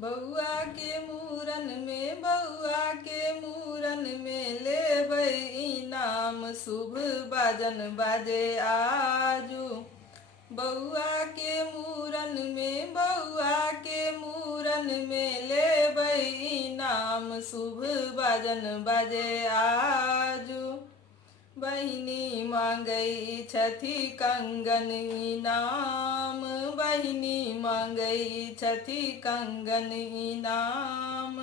बउआ के मूरन में बउआ के मूरन में लेबै इनाम शुभ बाजन बाजे आजू। बउआ के मूरन में बउआ के मूरन में लेबै इनाम शुभ बाजन बाजे आजू। बहिनी मांगै छथि कंगन इनाम, बहिनी मांगै छथि कंगन इनाम।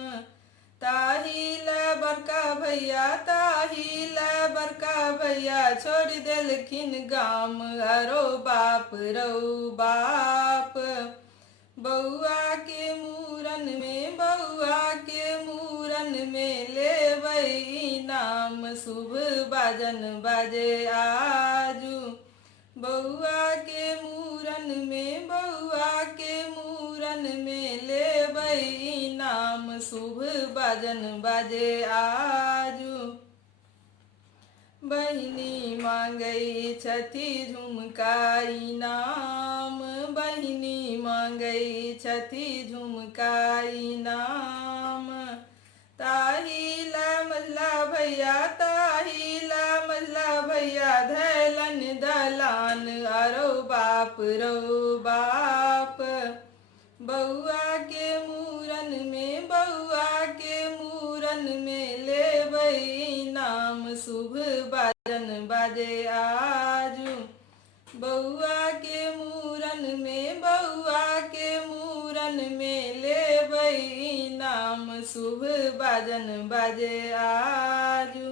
ताही ला बड़का भैया ताही ला बड़का भैया छोड़ देलखिन गाम, अरो बाप रौ बाप। बउआ के मूरन में बउआ के मूरन में लेबै इनाम शुभ बाजन बाजे आजू। बउआ के मूरन में बउआ के मूरन में लेबै इनाम शुभ बाजन बाजे आजू। बहिनी मांगै छथि झुमका इनाम, बहिनी मांगै छथि झुमका इनाम। ताही ला मझला भैया ताही ला मझला भैया धैलन दलान, अरो बाप रौ बाप। बउआ के मूरन में बउआ के मूरन में लेबै इनाम शुभ बाजन बाजे आजू। बउआ के मूरन में बउआ के मूरन में लेबै इनाम शुभ बाजन बाजे आजू।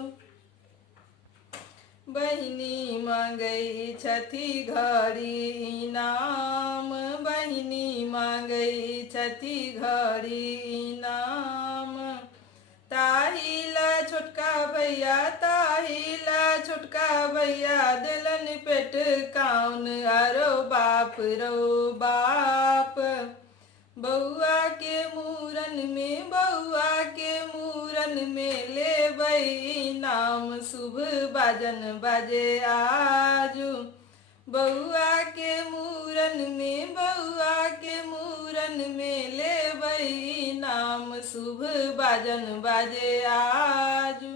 बहिनी मांगै छथि घड़ी इनाम, बहिनी मांगै छथि घड़ी इनाम। ताही ला छोटका भैया ताही ला छोटका भैया देलन पेट काउन, अरो बाप रौ बाप। बउआ के मूरन में बउआ के मूरन में लेबै इनाम शुभ बाजन बाजे आजू। बउआ के मूरन में बउआ के मूरन में लेबै इनाम शुभ बाजन बाजे आजू।